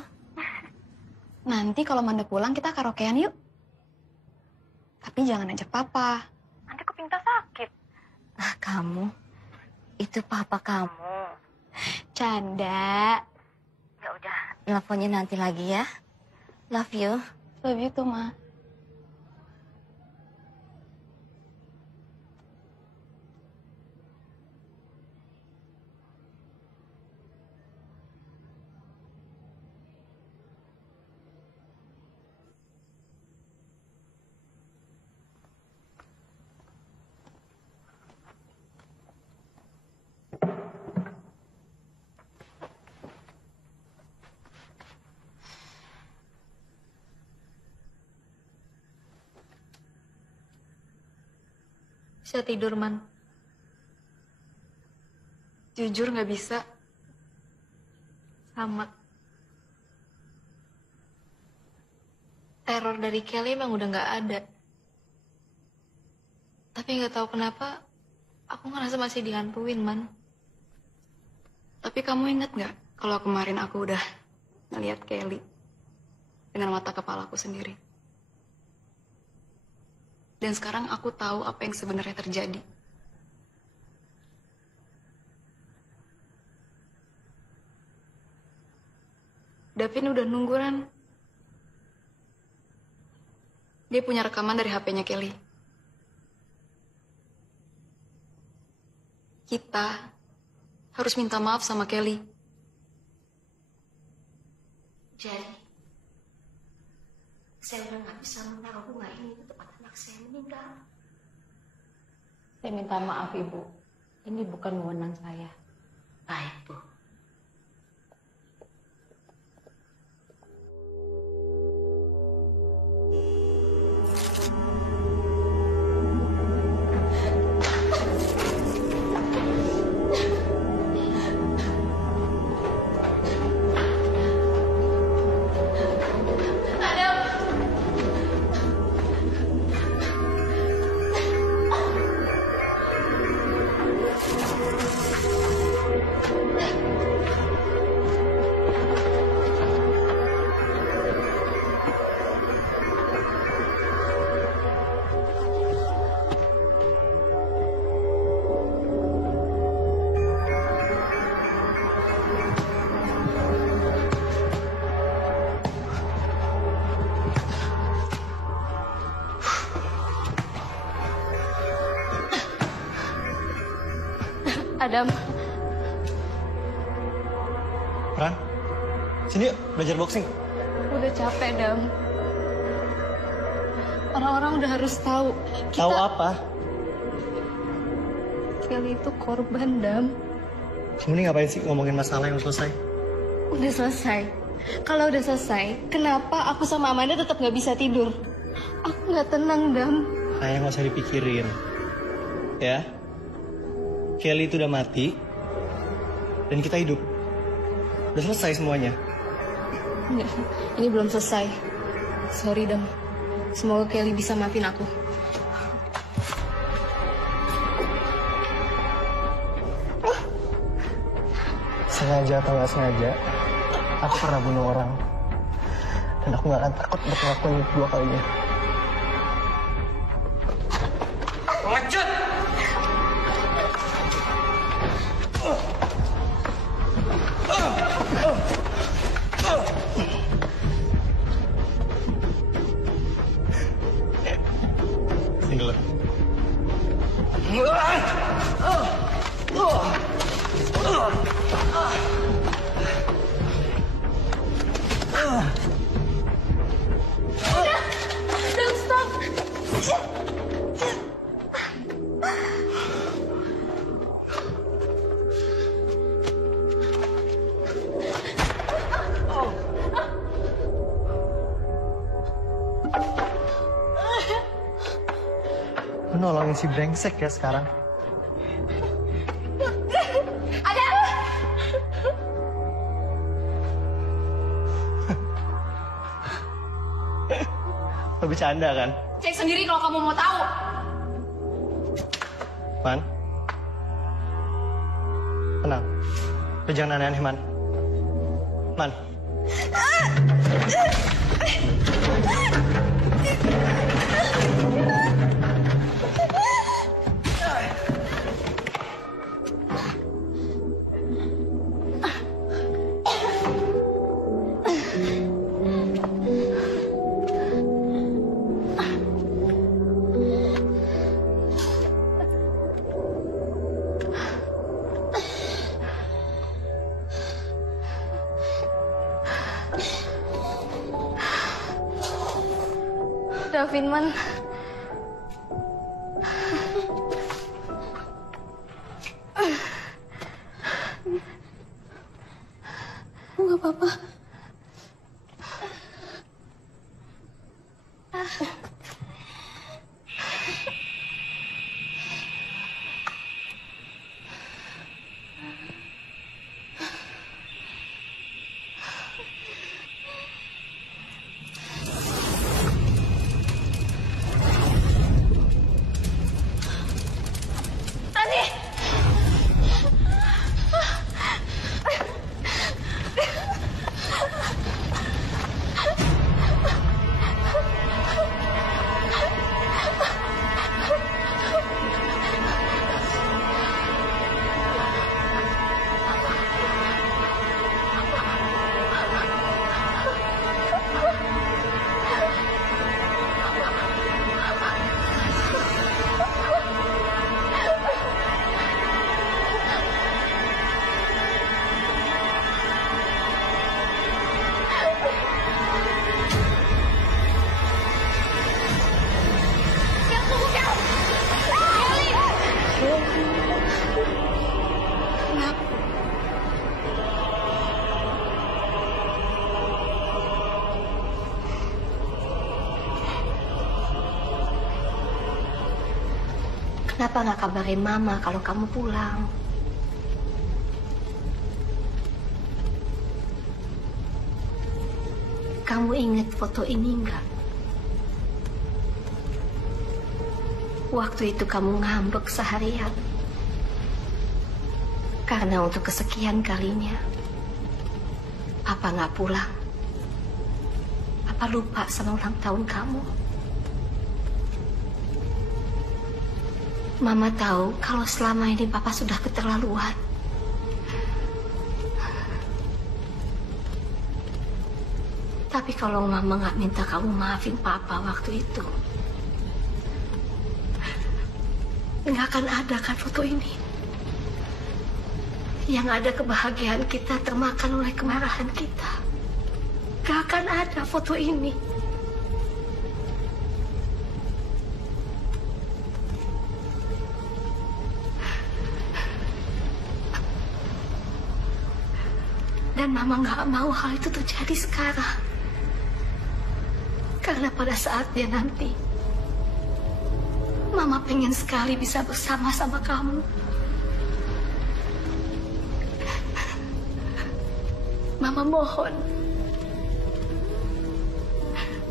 Nanti kalau Manda pulang kita karaokean yuk. Tapi jangan ajak Papa. Nanti kuping tak sakit. Ah, kamu. Itu papa kamu. Canda. Ya udah, teleponnya nanti lagi ya. Love you. Love you too, Ma. Bisa tidur, Man. Jujur nggak bisa. Sama. teror dari Kelly emang udah nggak ada. Tapi nggak tahu kenapa aku ngerasa masih dihantuin, Man. Tapi kamu ingat nggak kalau kemarin aku udah ngeliat Kelly dengan mata kepalaku sendiri? Dan sekarang aku tahu apa yang sebenarnya terjadi. Davin udah nunggu, Ran. Dia punya rekaman dari HP-nya Kelly. Kita harus minta maaf sama Kelly. Jadi, saya udah nggak bisa menaruh bunga ini ke tempat anak saya meninggal. Saya minta maaf, Ibu. Ini bukan wewenang saya. Baik, Bu. Adam. Ran, sini yuk, belajar boxing. Udah capek, Dam. Orang-orang udah harus tahu. Tahu apa? Kelly itu korban, Dam. Kamu ini ngapain sih ngomongin masalah yang selesai? Udah selesai. Kalau udah selesai, kenapa aku sama Amanda tetap nggak bisa tidur? Aku nggak tenang, Dam. Kayak nggak usah dipikirin. Ya, Kelly itu udah mati, dan kita hidup. Udah selesai semuanya. Enggak, ini belum selesai. Sorry, Dam. Semoga Kelly bisa maafin aku. Sengaja atau nggak sengaja, aku pernah bunuh orang. Dan aku nggak akan takut untuk ngelakuin itu 2 kalinya. Lanjut! Sini dulu. Don't stop. Lu nolongin si brengsek ya sekarang. Ada. Lo bercanda kan? Cek sendiri kalau kamu mau tahu. Man? Tenang. Lo jangan aneh-aneh, Man. Man. Davin, Man. Nggak apa-apa. Kenapa nggak kabarin Mama kalau kamu pulang? Kamu ingat foto ini nggak? Waktu itu kamu ngambek seharian. Karena untuk kesekian kalinya, Papa nggak pulang. Papa lupa sama ulang tahun kamu. Mama tahu kalau selama ini Papa sudah keterlaluan. Tapi kalau Mama nggak minta kamu maafin Papa waktu itu, nggak akan ada kan foto ini. Yang ada kebahagiaan kita termakan oleh kemarahan kita. Nggak akan ada foto ini. Dan Mama nggak mau hal itu terjadi sekarang. Karena pada saatnya nanti, Mama pengen sekali bisa bersama sama kamu. Mama mohon,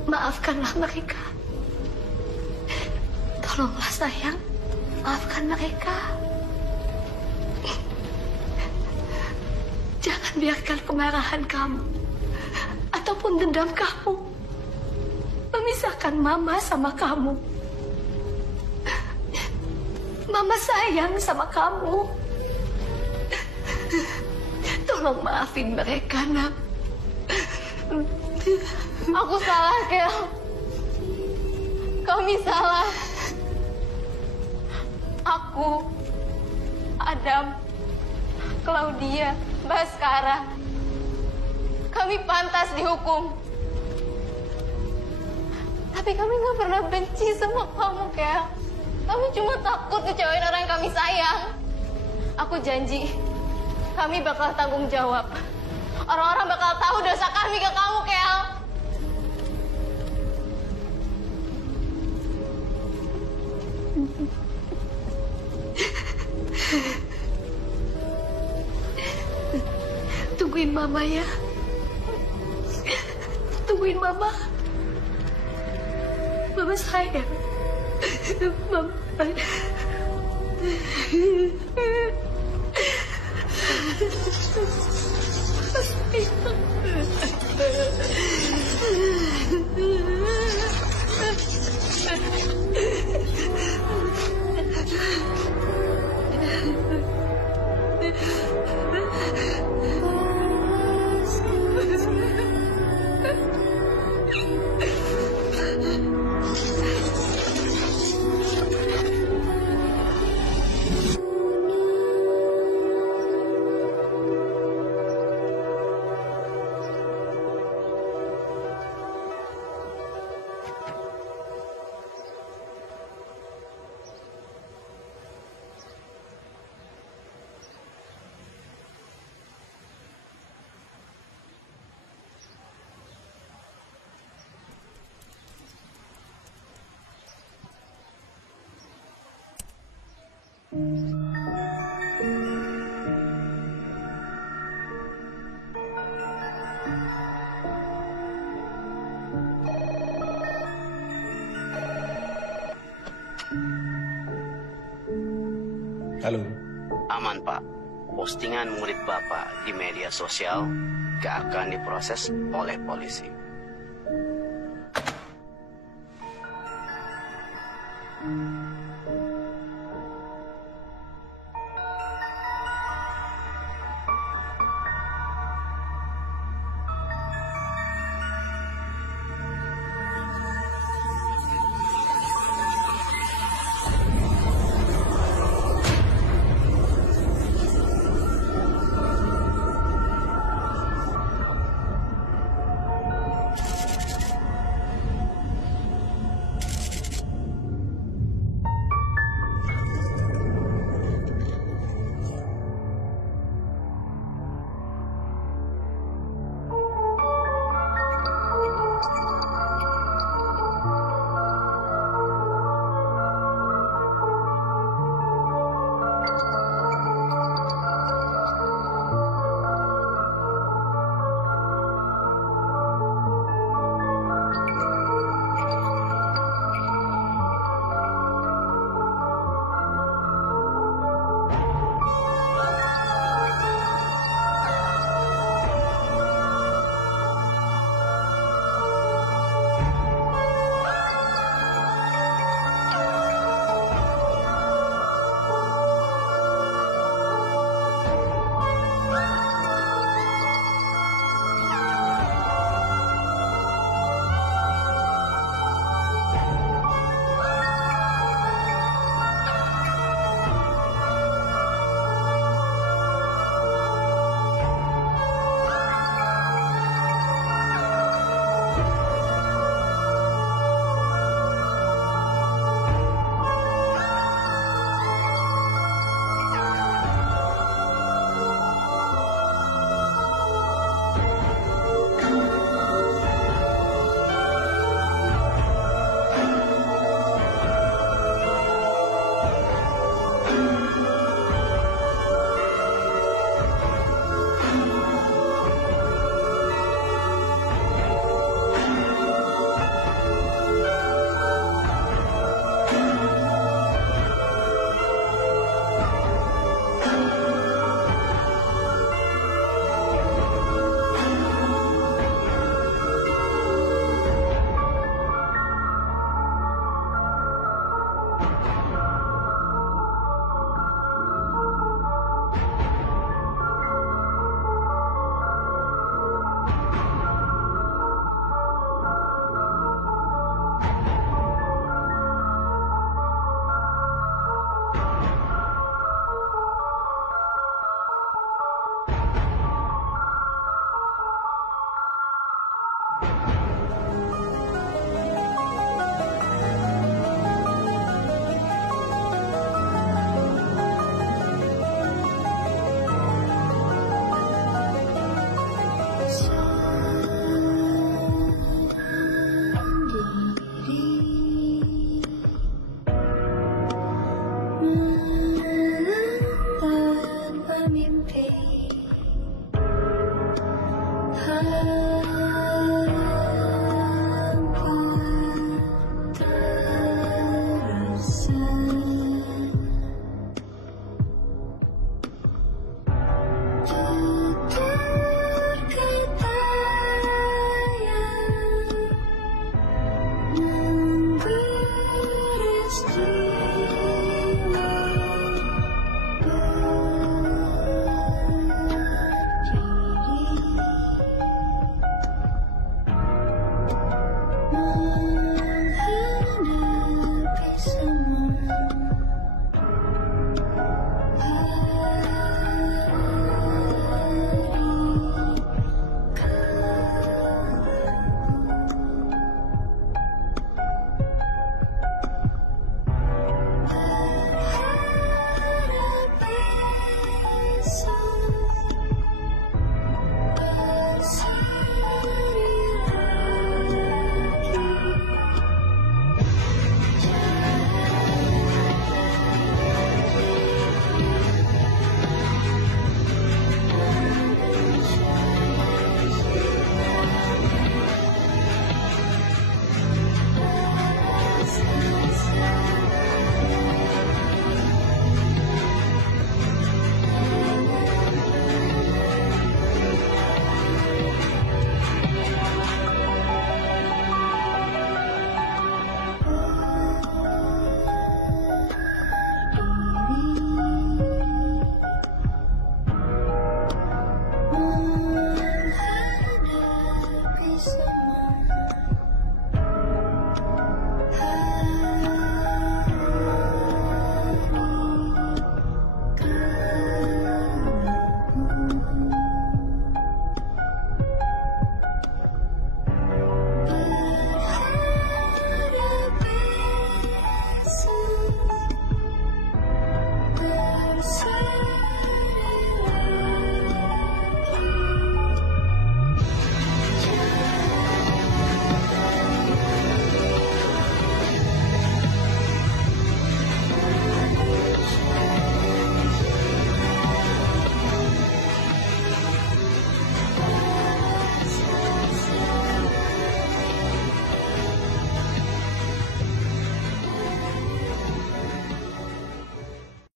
maafkanlah mereka. Tolonglah sayang, maafkan mereka. Jangan biarkan kemarahan kamu ataupun dendam kamu memisahkan Mama sama kamu. Mama sayang sama kamu. Tolong maafin mereka, Nak. Aku salah, Kel. Kami salah. Aku, Adam, Claudia, Baskara. Kami pantas dihukum. Tapi kami gak pernah benci sama kamu, Kel. Kami cuma takut kecewain orang yang kami sayang. Aku janji, kami bakal tanggung jawab. Orang-orang bakal tahu dosa kami ke kamu, Kel. Tungguin Mama ya. Tungguin Mama. Mama sayang. Mama. Halo. Aman, Pak. Postingan murid Bapak di media sosial gak akan diproses oleh polisi.